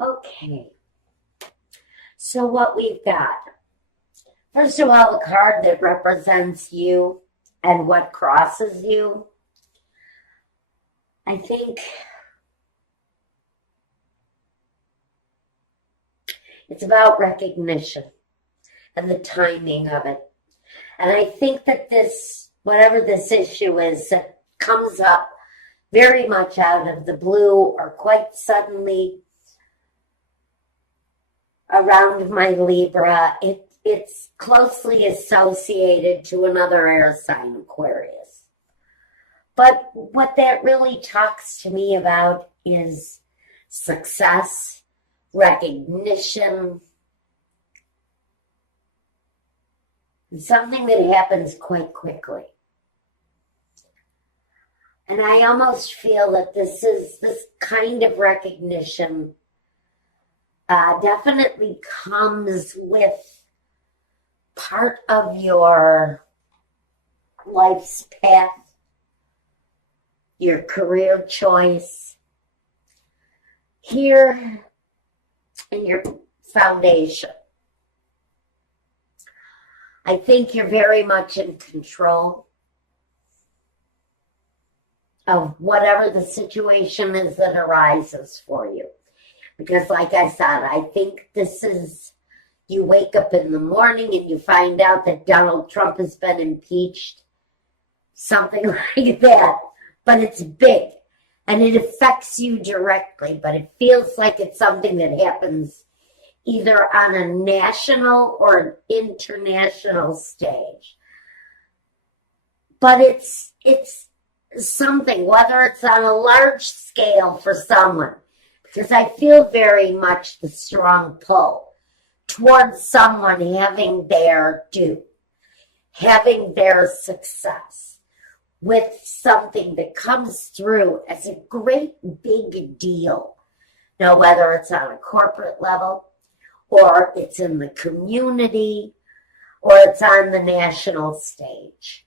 Okay, so what we've got, first of all, the card that represents you and what crosses you. I think it's about recognition and the timing of it. And I think that this, whatever this issue is that comes up very much out of the blue or quite suddenly around my Libra, it's closely associated to another air sign, Aquarius. But what that really talks to me about is success, recognition, something that happens quite quickly. And I almost feel that this kind of recognition definitely comes with part of your life's path, your career choice, here in your foundation. I think you're very much in control of whatever the situation is that arises for you. Because like I said, I think this is, you wake up in the morning and you find out that Donald Trump has been impeached, something like that. But it's big and it affects you directly, but it feels like it's something that happens either on a national or an international stage. But it's something, whether it's on a large scale for someone, because I feel very much the strong pull towards someone having their due, having their success with something that comes through as a great big deal. Now, whether it's on a corporate level, or it's in the community, or it's on the national stage.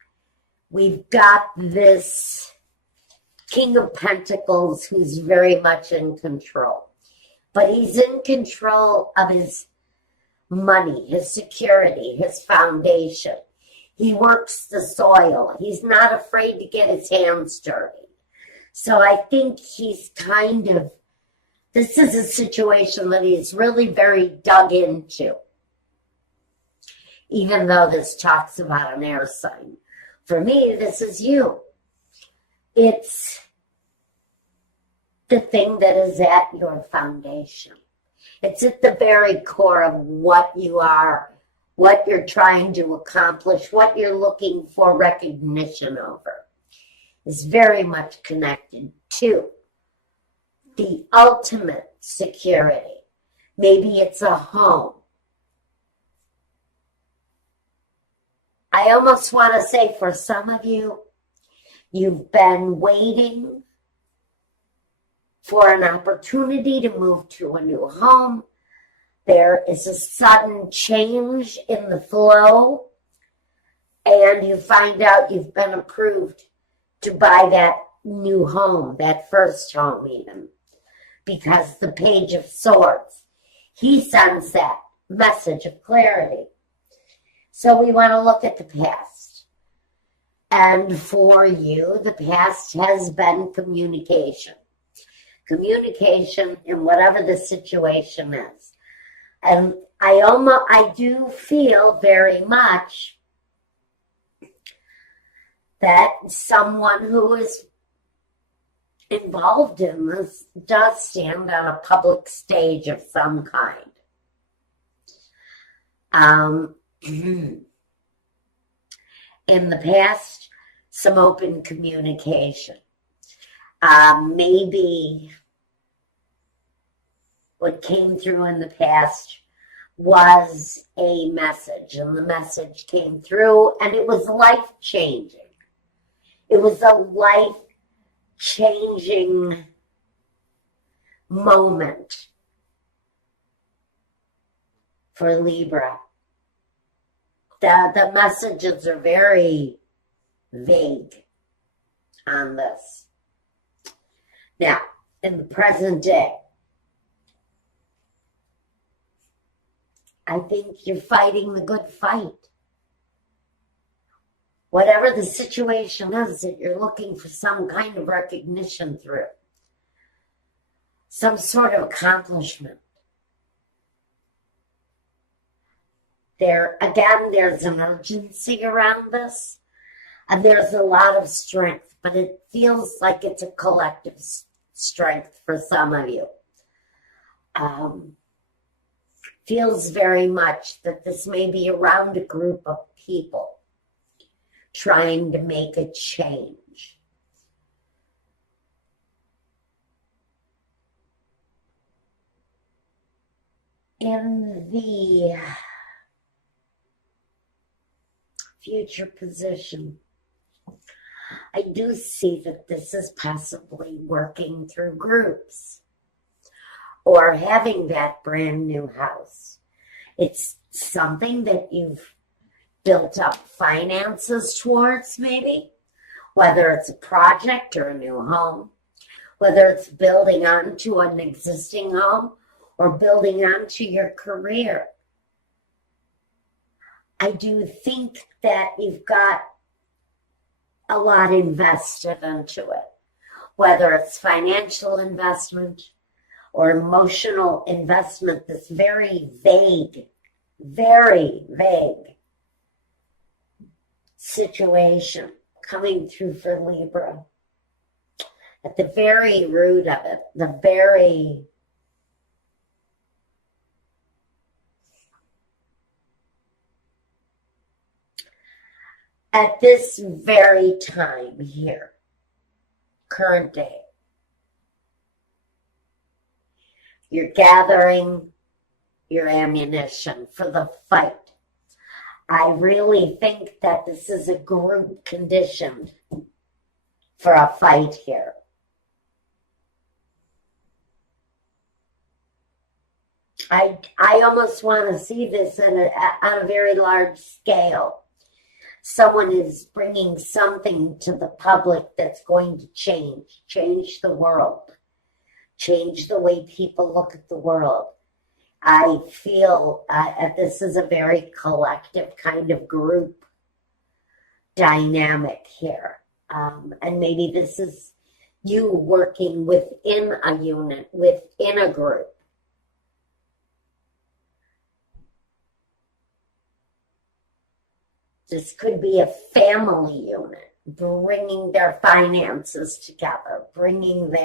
We've got this King of Pentacles who's very much in control. But he's in control of his money, his security, his foundation. He works the soil. He's not afraid to get his hands dirty. So I think he's kind of, this is a situation that he's really very dug into. Even though this talks about an air sign. For me, this is you. It's the thing that is at your foundation. It's at the very core of what you are, what you're trying to accomplish, what you're looking for recognition over. Is very much connected to the ultimate security. Maybe it's a home. I almost want to say for some of you, you've been waiting for an opportunity to move to a new home. There is a sudden change in the flow, and you find out you've been approved to buy that new home, that first home even, because the Page of Swords, he sends that message of clarity. So we want to look at the past. And for you, the past has been communication. Communication in whatever the situation is. And I do feel very much that someone who is involved in this does stand on a public stage of some kind. In the past, some open communication. Maybe what came through in the past was a message, and the message came through, and it was life-changing. It was a life-changing moment for Libra. The messages are very vague on this. Now, in the present day, I think you're fighting the good fight. Whatever the situation is that you're looking for some kind of recognition through, some sort of accomplishment. There's an urgency around this, and there's a lot of strength, but it feels like it's a collective strength for some of you. Feels very much that this may be around a group of people trying to make a change. In the future position, I do see that this is possibly working through groups or having that brand new house. It's something that you've built up finances towards, maybe, whether it's a project or a new home, whether it's building onto an existing home or building onto your career. I do think that you've got a lot invested into it, whether it's financial investment or emotional investment, this very vague situation coming through for Libra. At the very root of it, at this very time here, current day, you're gathering your ammunition for the fight. I really think that this is a group conditioned for a fight here. I almost want to see this on a very large scale. Someone is bringing something to the public that's going to change the world, change the way people look at the world. I feel this is a very collective kind of group dynamic here. And maybe this is you working within a unit, within a group. This could be a family unit, bringing their finances together, bringing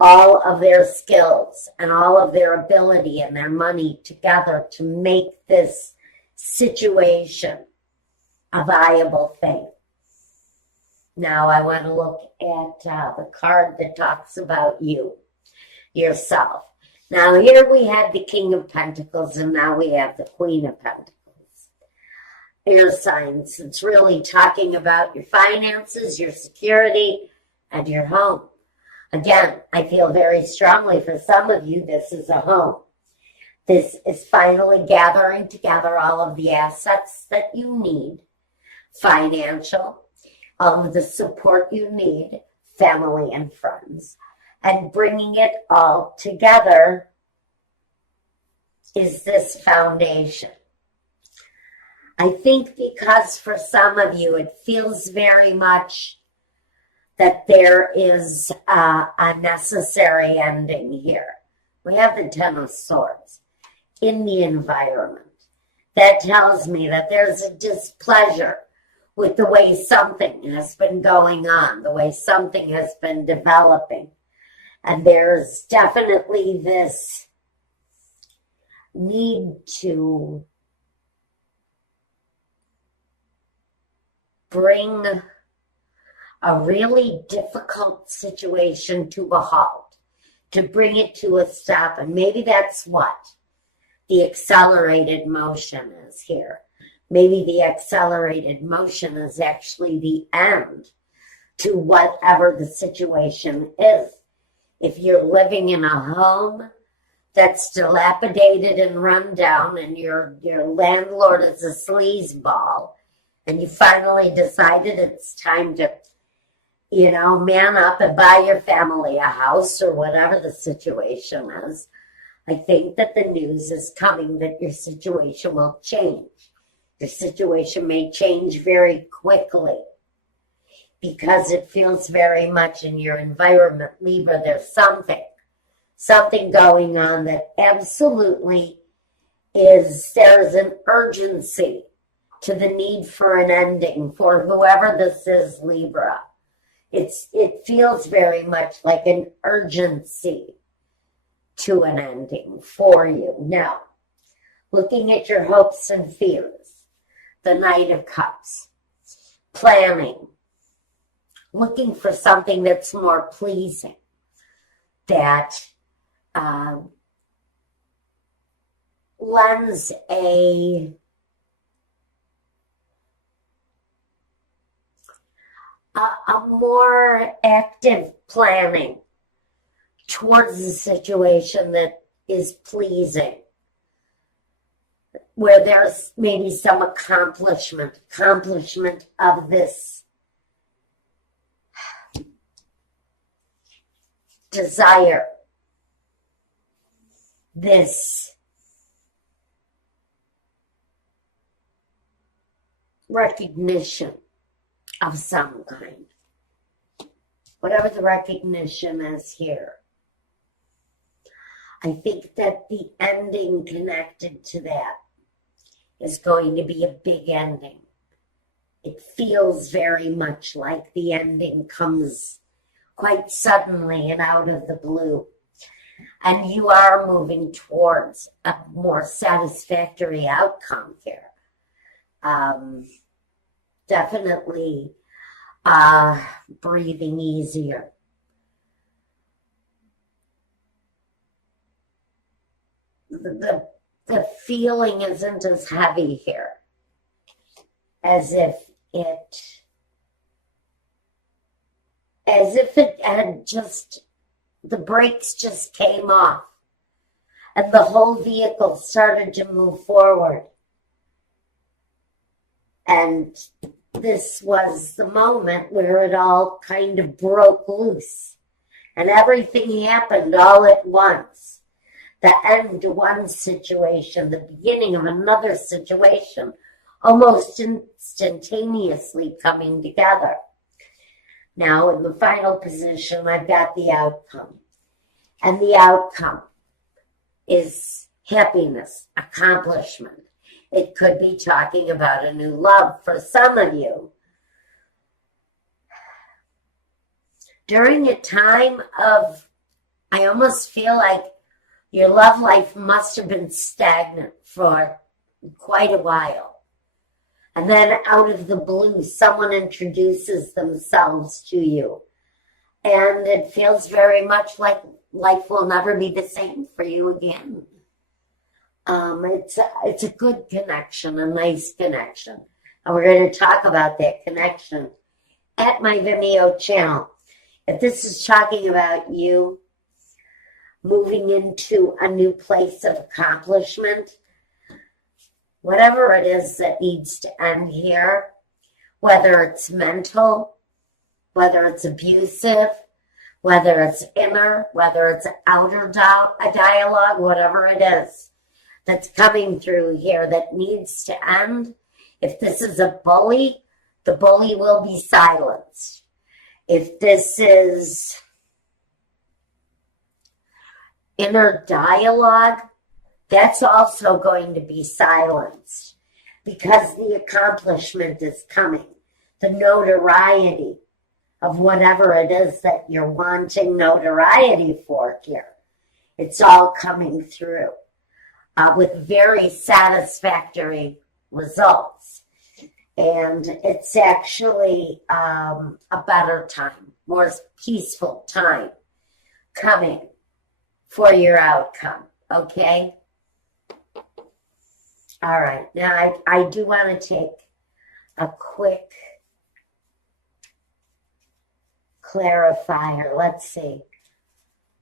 all of their skills and all of their ability and their money together to make this situation a viable thing. Now I want to look at the card that talks about you, yourself. Now here we have the King of Pentacles and now we have the Queen of Pentacles. Air signs. It's really talking about your finances, your security, and your home. Again, I feel very strongly for some of you, this is a home. This is finally gathering together all of the assets that you need, financial, all of the support you need, family and friends, and bringing it all together is this foundation. I think because for some of you, it feels very much that there is a necessary ending here. We have the Ten of Swords in the environment. That tells me that there's a displeasure with the way something has been going on, the way something has been developing. And there's definitely this need to bring a really difficult situation to a halt, to bring it to a stop. And maybe that's what the accelerated motion is here. Maybe the accelerated motion is actually the end to whatever the situation is. If you're living in a home that's dilapidated and run down and your landlord is a sleazeball, and you finally decided it's time to, man up and buy your family a house or whatever the situation is, I think that the news is coming that your situation will change. Your situation may change very quickly because it feels very much in your environment, Libra. There's something going on that absolutely there's an urgency to the need for an ending for whoever this is, Libra. It feels very much like an urgency to an ending for you. Now, looking at your hopes and fears, the Knight of Cups, planning, looking for something that's more pleasing, that lends a more active planning towards a situation that is pleasing, where there's maybe some accomplishment of this desire, this recognition of some kind. Whatever the recognition is here. I think that the ending connected to that is going to be a big ending. It feels very much like the ending comes quite suddenly and out of the blue. And you are moving towards a more satisfactory outcome here. Definitely breathing easier. The feeling isn't as heavy here as if it had just, the brakes just came off and the whole vehicle started to move forward. And this was the moment where it all kind of broke loose and everything happened all at once. The end to one situation, the beginning of another situation, almost instantaneously coming together. Now, in the final position, I've got the outcome. And the outcome is happiness, accomplishment. It could be talking about a new love for some of you. During a time of, I almost feel like your love life must have been stagnant for quite a while. And then out of the blue, someone introduces themselves to you. And it feels very much like life will never be the same for you again. It's a good connection, a nice connection. And we're going to talk about that connection at my Vimeo channel. If this is talking about you moving into a new place of accomplishment, whatever it is that needs to end here, whether it's mental, whether it's abusive, whether it's inner, whether it's outer a dialogue, whatever it is that's coming through here that needs to end. If this is a bully, the bully will be silenced. If this is inner dialogue, that's also going to be silenced because the accomplishment is coming. The notoriety of whatever it is that you're wanting notoriety for here. It's all coming through with very satisfactory results. And it's actually a better time, more peaceful time coming for your outcome, okay? All right, now I do want to take a quick clarifier. Let's see.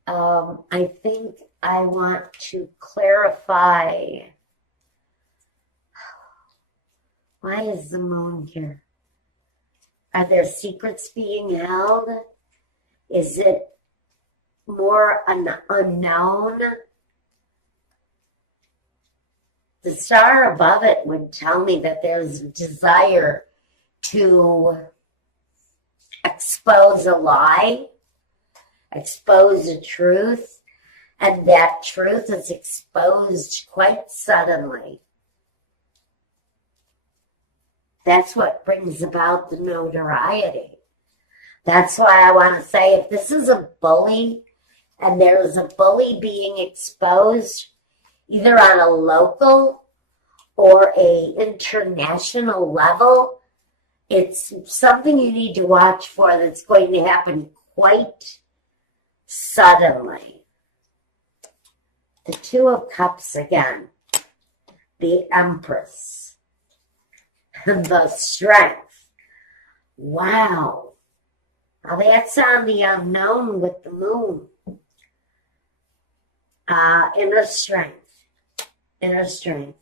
I think I want to clarify. Why is the moon here? Are there secrets being held? Is it more unknown? the star above it would tell me that there's a desire to expose a lie, expose a truth, and that truth is exposed quite suddenly. That's what brings about the notoriety. That's why I want to say, if this is a bully and there's a bully being exposed, either on a local or a international level, it's something you need to watch for that's going to happen quite suddenly. The Two of Cups again, the Empress, the Strength. Wow. Now that's on the unknown with the moon. Inner strength. Inner strength.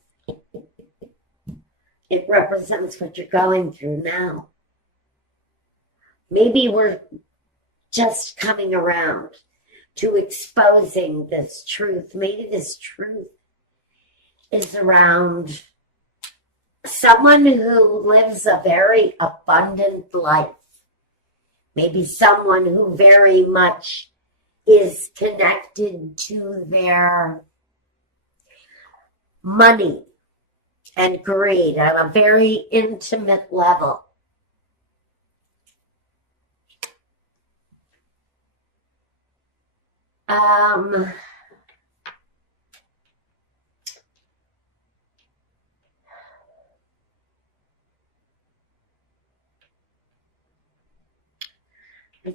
It represents what you're going through now. Maybe we're just coming around to exposing this truth. Maybe this truth is around someone who lives a very abundant life. Maybe someone who very much is connected to their money and greed on a very intimate level. I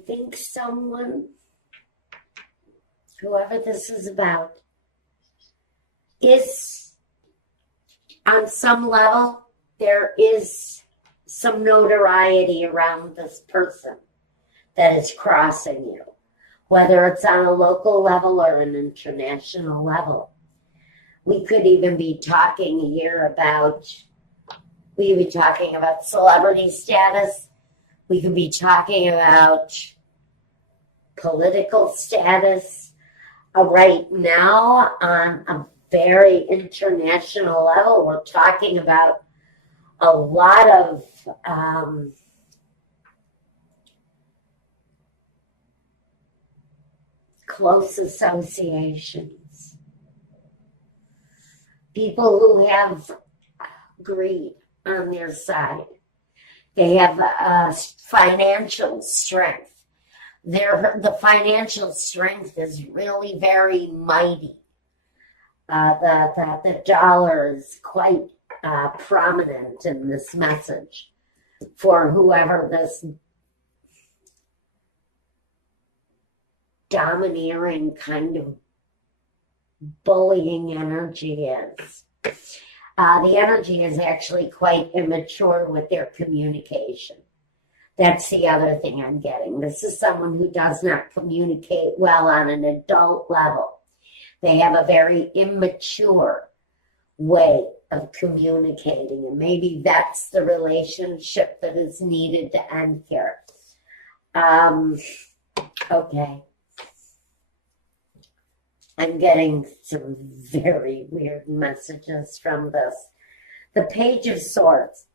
think someone, whoever this is about, is on some level, there is some notoriety around this person that is crossing you, whether it's on a local level or an international level. We could even be talking here about, we could be talking about celebrity status. We could be talking about political status. Right now, on a very international level, we're talking about a lot of close associations. People who have greed on their side. They have financial strength. The financial strength is really very mighty. The dollar is quite prominent in this message for whoever this domineering kind of bullying energy is. The energy is actually quite immature with their communication. That's the other thing I'm getting. This is someone who does not communicate well on an adult level. They have a very immature way of communicating, and maybe that's the relationship that is needed to end here. Okay. I'm getting some very weird messages from this. The Page of Swords.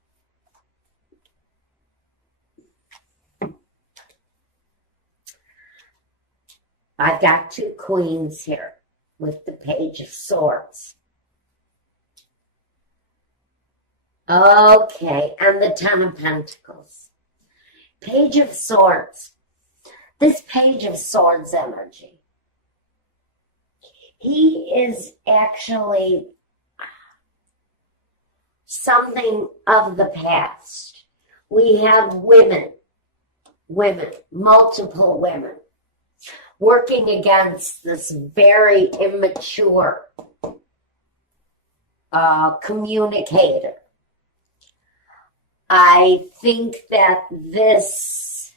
I've got two queens here with the Page of Swords. Okay, and the Ten of Pentacles. Page of Swords. This Page of Swords energy. He is actually something of the past. We have women, multiple women, working against this very immature communicator. I think that this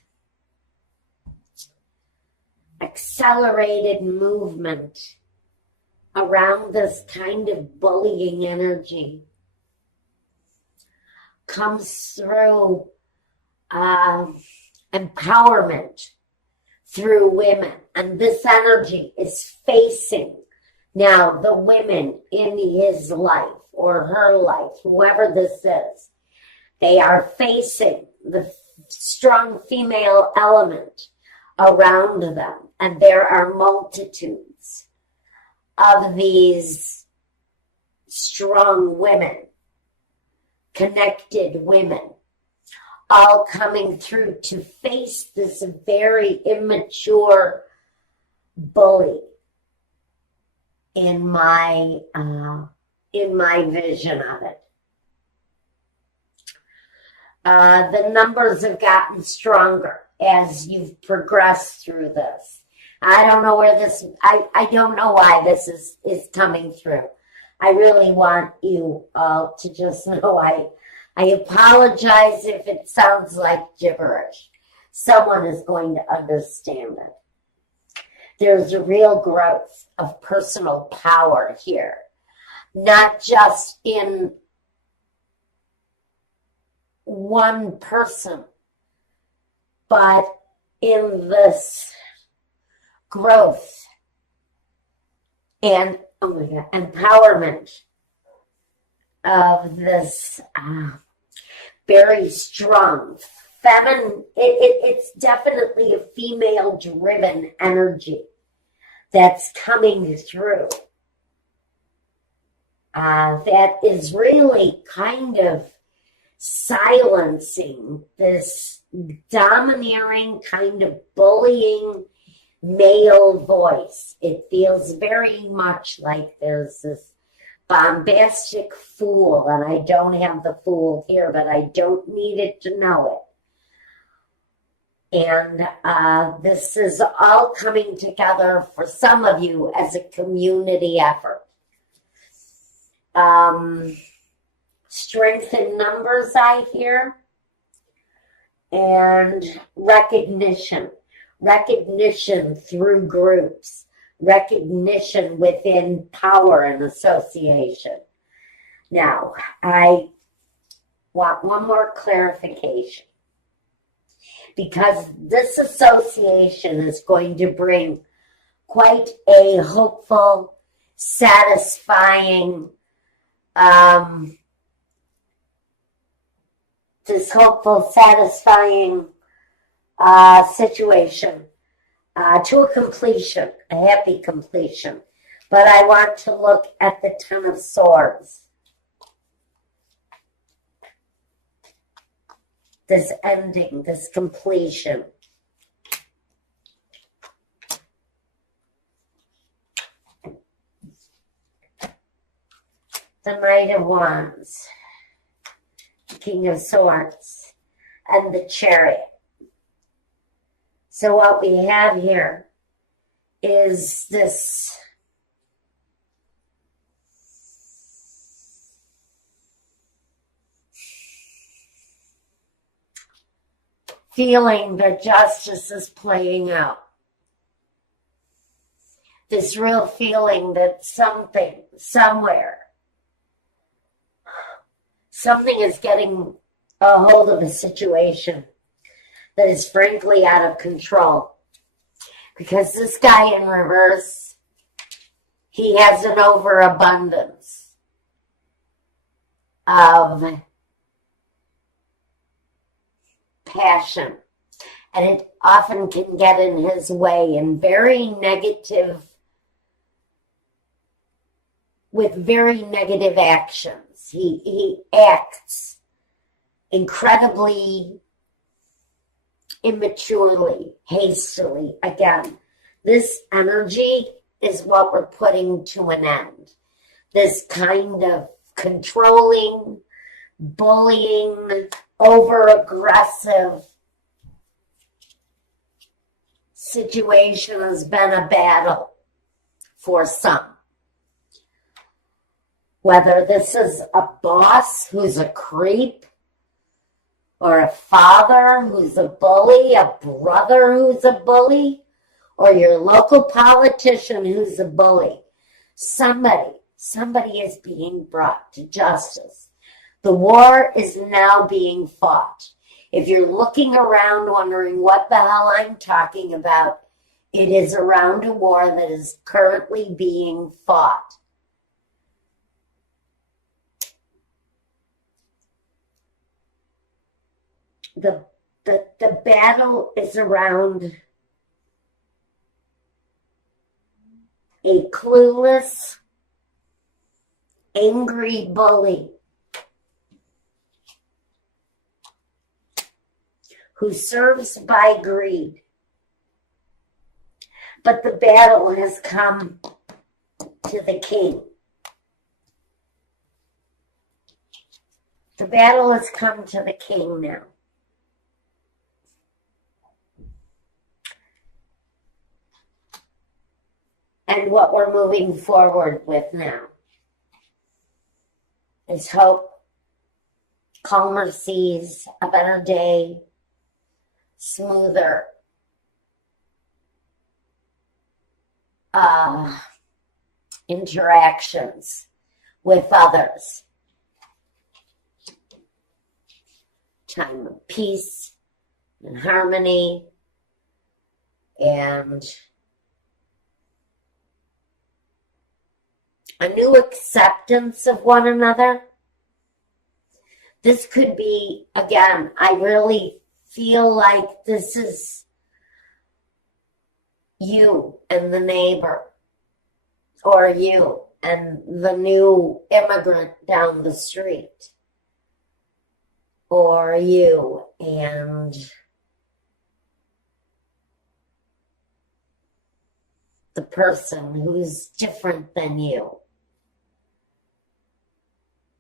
accelerated movement around this kind of bullying energy comes through empowerment through women. And this energy is facing Now, the women in his life or her life, whoever this is, they are facing the strong female element around them. And there are multitudes of these strong women, connected women, all coming through to face this very immature bully in my vision of it. The numbers have gotten stronger as you've progressed through this. I don't know where this, I don't know why this is coming through. I really want you all to just know I apologize if it sounds like gibberish. Someone is going to understand it. There's a real growth of personal power here, not just in one person, but in this growth and empowerment of this very strong feminine, it's definitely a female-driven energy that's coming through. That is really kind of silencing this domineering, kind of bullying male voice. It feels very much like there's this bombastic fool, and I don't have the fool here, but I don't need it to know it. And this is all coming together for some of you as a community effort. Strength in numbers, I hear, and recognition through groups, recognition within power and association. Now, I want one more clarification, because this association is going to bring quite a hopeful, satisfying, situation to a completion, a happy completion. But I want to look at the Ten of Swords. This ending, this completion. The Knight of Wands, the King of Swords, and the Chariot. So what we have here is this feeling that justice is playing out. This real feeling that something, somewhere, something is getting a hold of a situation that is frankly out of control. Because this guy in reverse, he has an overabundance of passion. And it often can get in his way in very negative, with very negative actions. He acts incredibly immaturely, hastily. Again, this energy is what we're putting to an end. This kind of controlling, bullying, over-aggressive situation has been a battle for some. Whether this is a boss who's a creep, or a father who's a bully, a brother who's a bully, or your local politician who's a bully. Somebody is being brought to justice. The war is now being fought. If you're looking around wondering what the hell I'm talking about, It is around a war that is currently being fought. The battle is around a clueless, angry bully who serves by greed. But the battle has come to the king. The battle has come to the king now. And what we're moving forward with now is hope, calmer seas, a better day, smoother interactions with others. Time of peace and harmony and a new acceptance of one another. This could be, again, I really feel like this is you and the neighbor, or you and the new immigrant down the street, or you and the person who's different than you.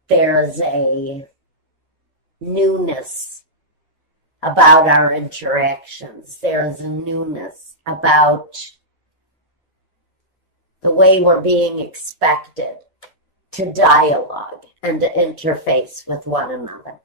There's a newness about our interactions. There's a newness about the way we're being expected to dialogue and to interface with one another.